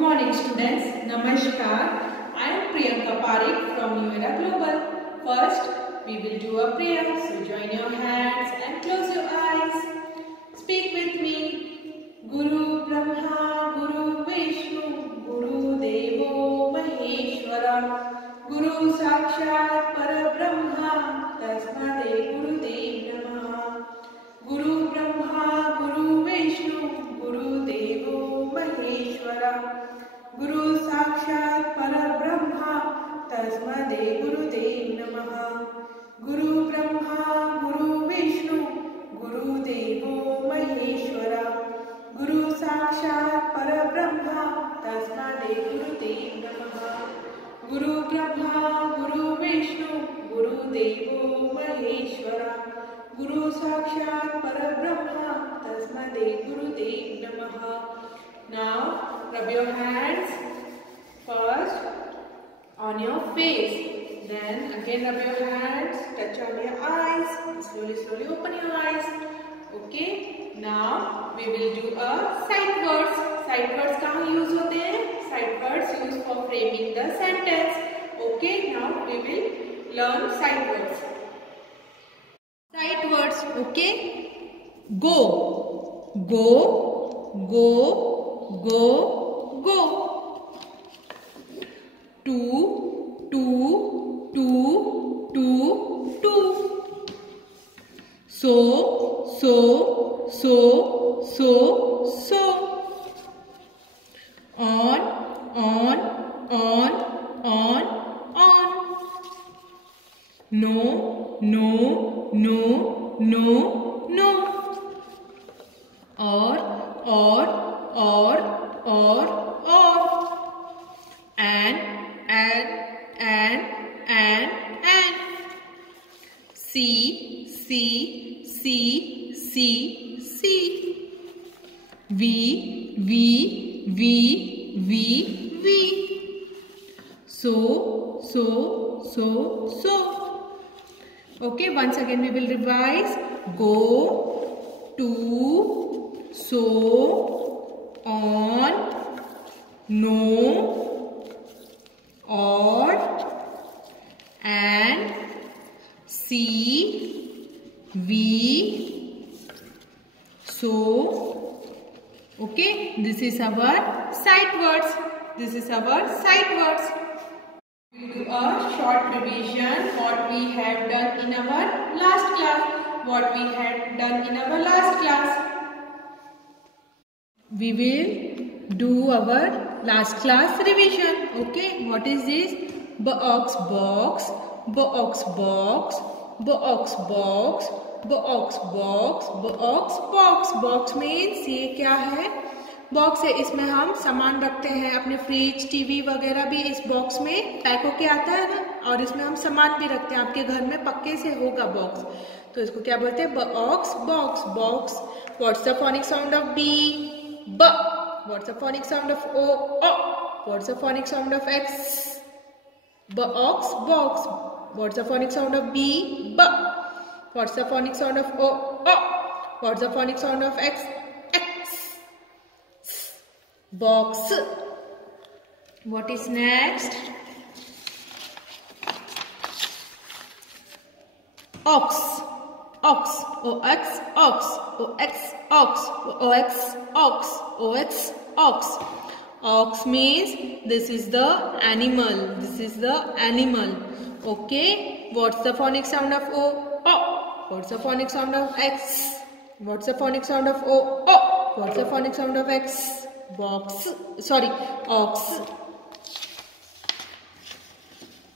morning students. Namaskar. I am Priyanka Parikh from New Era Global. First, we will do a prayer. So join your hands and close your eyes. Speak with me. Guru Brahma, Guru Vishnu, Guru Devo Maheshwara, Guru Sakshat Parabrahma, Tasmade Guru Dev Namaha. Guru Brahma, Guru Vishnu, Guru Devo Maheshwara, Guru Sakshat Parabrahma, Tasmade Guru Dev Namaha. Guru Brahma, Guru Vishnu, Guru Devo Maheshwara, Guru Sakshat Parabrahma, Tasmade Guru Dev Namaha. Guru Brahma, Guru Vishnu, Guru Devo Maheshwara, Guru Sakshat Parabrahma, Tasmade Guru Dev Namaha. Now rub your hands first on your face, then again rub your hands, touch on your eyes, and slowly open your eyes. Okay, now we will do a sight words. Sight words कहाँ use होते हैं? Sight words used for framing the sentence. Okay, now we will learn sight words. Sight words. Okay, go, go, go, go, go. Two, two, two, two, two. So, so, so, so, so. On, on, on, on, on. No, no, no, no, no. Or, and. See. We. So. Okay, once again we will revise. Go, to, so, on, no, or, and, see, we, so. Okay, this is our sight words. We will do a short revision what we have done in our last class. We will do our last class revision. Okay, what is this? Box, box, box, box, box, box, box, box, box, box. Box means ये क्या है? Box है, इसमें हम सामान रखते हैं, अपने फ्रिज, टीवी वगैरह भी इस बॉक्स में पैक होके आता है ना, और इसमें हम सामान भी रखते हैं. आपके घर में पक्के से होगा बॉक्स, तो इसको क्या बोलते हैं? Box, box, box. What's the phonic sound of b? ब. What's the phonic sound of o? ओ. What's the phonic sound of x? Box, box. What's the phonic sound of b? ब. What's the phonic sound of o? ओ. What's the phonic sound of x? Box. What is next? Ox. Ox. O-X. Ox. O-X. Ox. O-X. Ox. O-X. Ox. Ox means this is the animal. Okay. What's the phonic sound of O? O. What's the phonic sound of X? What's the phonic sound of O? O. What's the phonic sound of X? Ox.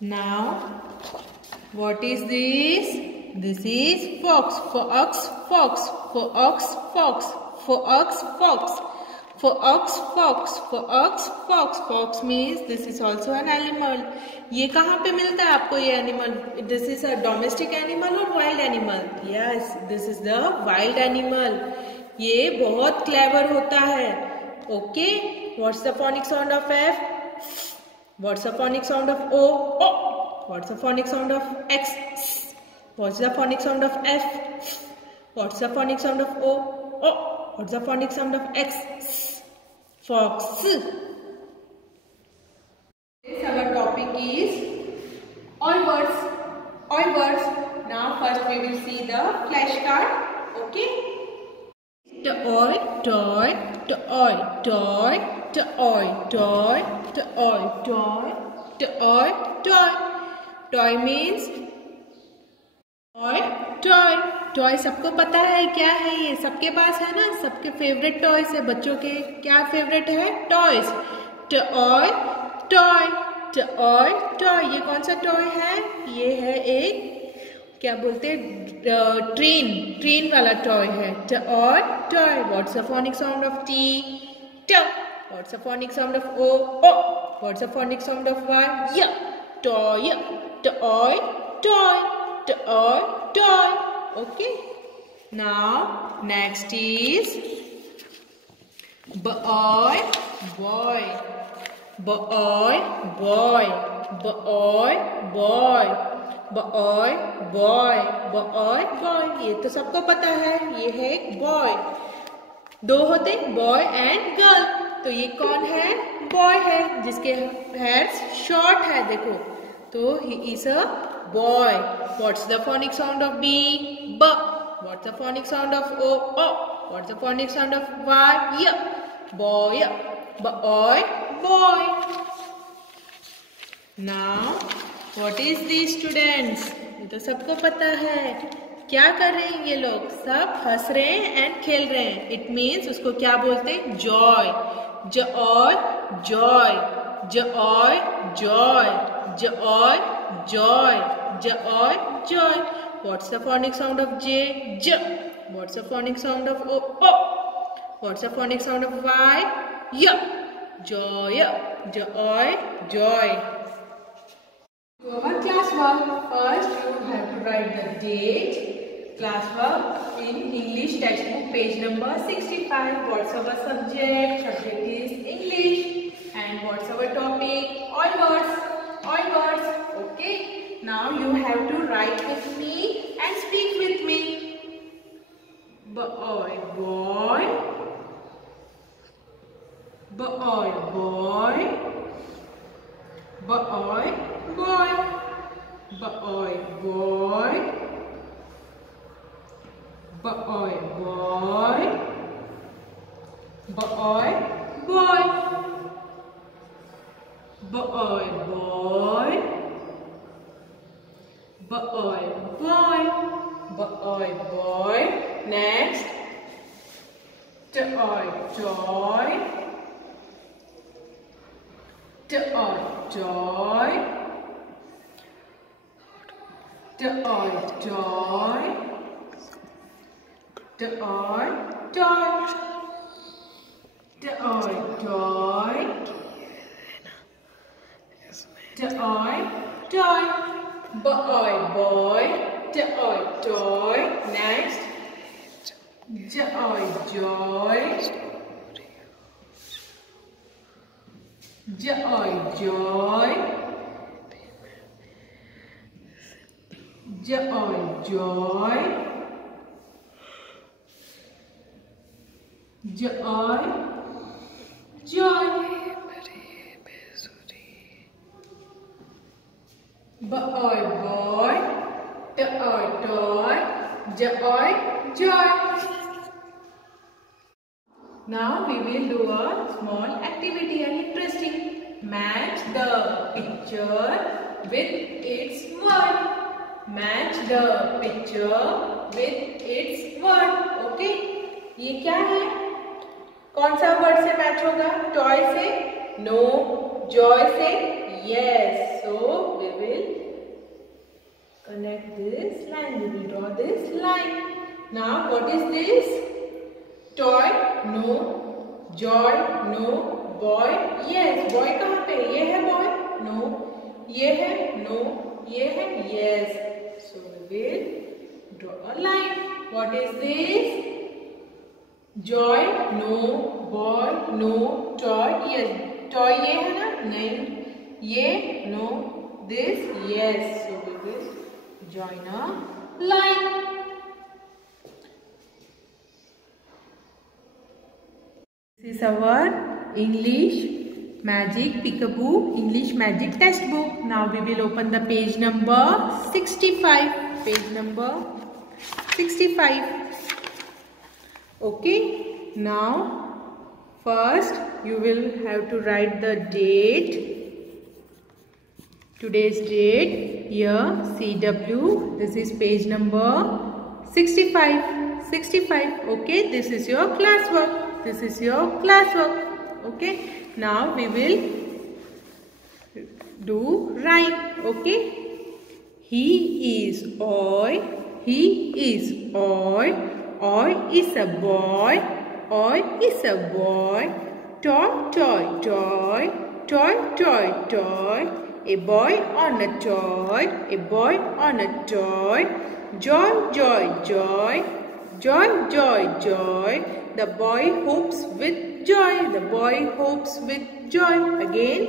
Now, what is this? This is fox. Fox. Fox means this is also an animal. ये कहाँ पे मिलता है आपको ये animal? This is a domestic animal or wild animal? Yes, this is the wild animal. ये बहुत clever होता है. Okay, what's the phonic sound of F? What's the phonic sound of O? O. What's the phonic sound of X? What's the phonic sound of F? What's the phonic sound of O? O. What's the phonic sound of X? Fox. is all words. All words. Now first we will see the flashcard. Okay. Toy, toy, toy, toy, toy, toy, toy, toy, toy, toy. Toy means toy, toy. Toy सबको पता है क्या है, ये सबके पास है ना, सबके फेवरेट टॉयज है। बच्चों के क्या फेवरेट है? Toys. Toy, toy, toy, toy. ये कौन सा टॉय है? ये है एक क्या बोलते हैं, ट्रेन वाला टॉय है। Toy, toy. What's the phonic sound of t? ट। What's the phonic sound of o? ओ। What's the phonic sound of y? य। Toy, toy, toy, toy, toy. Okay. Now next is boy, boy, boy, boy, boy, boy, boy, boy, boy, boy। ये तो सबको पता है, ये है एक बॉय। दो होते बॉय एंड गर्ल, तो ये कौन है? बॉय है, जिसके हेयर्स शॉर्ट है। देखो, तो he is a boy. What's the phonic sound of B? B. What's the phonic sound of O? O. What's the phonic sound of Y? Y. Boy, boy, boy. Now, what is these students? ये तो सबको पता है। क्या कर रहे हैं ये लोग? सब हंस रहे हैं एंड खेल रहे हैं। इट मीन्स उसको क्या बोलते हैं? Joy. Joy, Joy, Joy, Joy, Joy, Joy, joy, joy. What's the phonic sound of J? J. What's the phonic sound of O? O. What's the phonic sound of Y? Y. Joy, joy, joy. Go over class work. First, you have to write the date. Class work in English textbook, page number 65. What's our subject? Subject is English. And what's our topic? All words. All words. Okay. Now you have to write with me and speak with me. Boy, boy, boy, boy, boy, boy, boy, boy, boy, boy, boy, boy, boy, boy, boy, boy, boy, boy. Next, toy, toy, toy, toy, toy, toy, toy, toy, toy, toy, toy, toy. Boy, boy, toy, toy. Next, joy, joy, joy, joy, joy, joy, joy, joy. Boy, boy, toy, toy, joy, joy. Now we will do a small activity and interesting. Match the picture with its word. Match the picture with its word. Okay? ये क्या है? कौन सा word से match होगा? Toy से? No. Joy से? Yes. So we will connect this line. We will draw this line. Now what is this? Toy? No. Joy? No. Boy? Yes. Boy कहाँ पे? ये है boy? No. ये है? No. ये है? Yes. So we will draw a line. What is this? Joy? No. Boy? No. Toy? Yes. Toy ये है ना? नहीं. ये? No. This? Yes. So we will join a line. This is our English Magic Peekaboo English Magic Textbook. Now we will open the page number 65. Page number 65. Okay. Now first you will have to write the date. Today's date. Here CW. This is page number 65. 65. Okay. This is your classwork. This is your classwork. Okay. Now we will do rhyme. Okay. He is oy. He is oy. Oy is a boy. Oy is a boy. Toy, toy, toy. Toy, toy, toy. A boy on a toy. A boy on a toy. Joy, joy, joy. Joy, joy, joy. The boy hopes with joy. The boy hopes with joy. Again.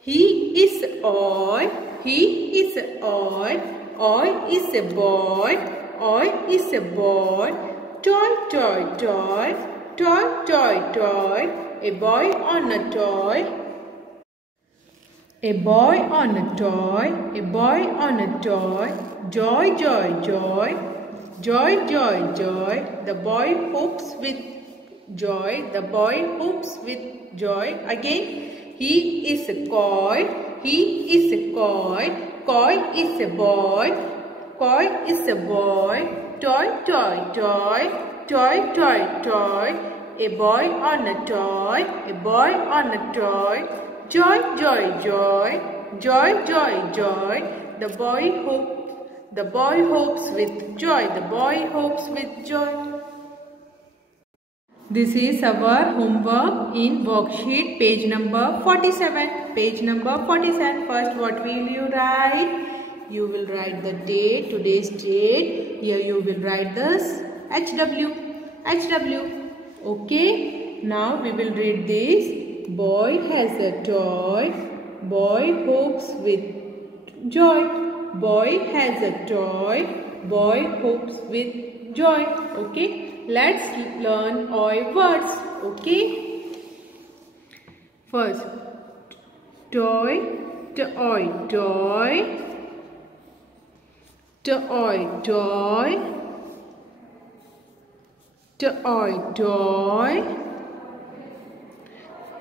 He is oy. He is oy. Oy is a boy. Oy is a boy. Toy, toy, toy. Toy, toy, toy. A boy on a toy. A boy on a toy. A boy on a toy. Joy, joy, joy. Joy, joy, joy. The boy hopes with joy. The boy hopes with joy. Again. He is a coy. He is a coy. Coy is a boy. Coy is a boy. Toy, toy, toy. Toy, toy, toy. A boy on a toy. A boy on a toy. Joy, joy, joy. Joy, joy, joy. The boy hopes with joy. The boy hopes with joy. This is our homework in worksheet page number 47. Page number 47. First, what will you write? You will write the date, today's date. Here you will write this HW. HW. Okay. Now we will read this. Boy has a toy. Boy hopes with joy. Boy has a toy. Boy hopes with joy. Okay. Let's learn oi words. Okay. First. Toy. Toy. Toy. Toy. Toy. Toy. Toy.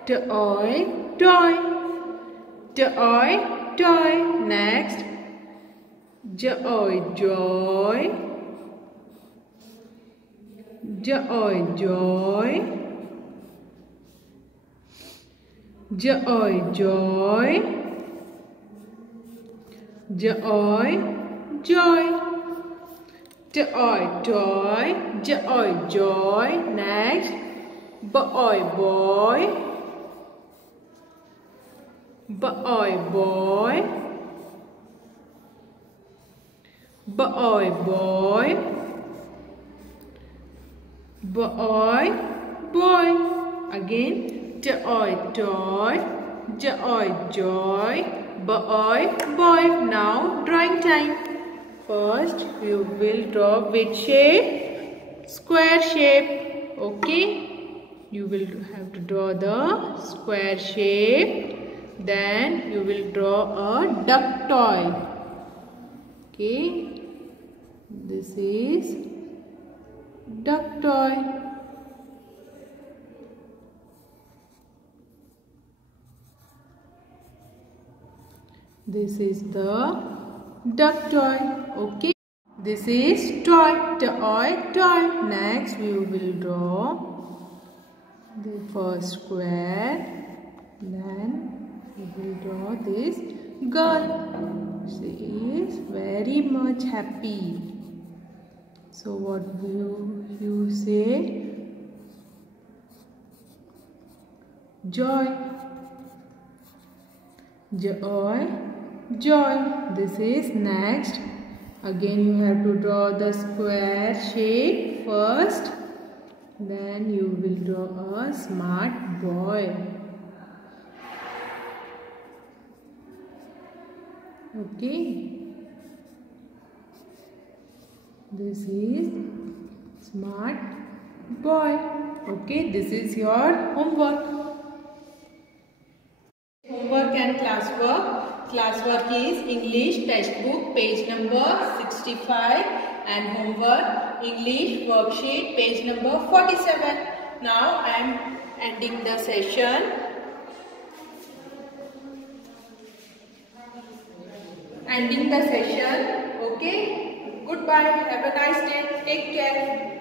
Toy. Toy. Toy. Toy. Next. Joy. Joy. Joy. Joy. Joy. Joy. Joy. Joy. Toy. Toy. Joy. Joy. Next. Boy. Boy. Boy. Boy. Boy. Boy. Boy. Boy. Again. Toy. Toy. Joy. Joy. Boy. Boy. Now drawing time. First you will draw which shape? Square shape. Okay. You will have to draw the square shape. Then you will draw a duck toy. Okay. This is duck toy. This is the duck toy. Okay. This is toy. Toy. Toy. Next we will draw the first square. Then we will draw this girl. She is very much happy. So what will you say? Joy. Joy. Joy. This is next. Again you have to draw the square shape first. Then you will draw a smart boy. Okay. This is smart boy. Okay, this is your homework. 10 classwork. Classwork is English textbook page number 65 and homework English worksheet page number 47. Now I am ending the session. Okay. Goodbye. Have a nice day. Take care.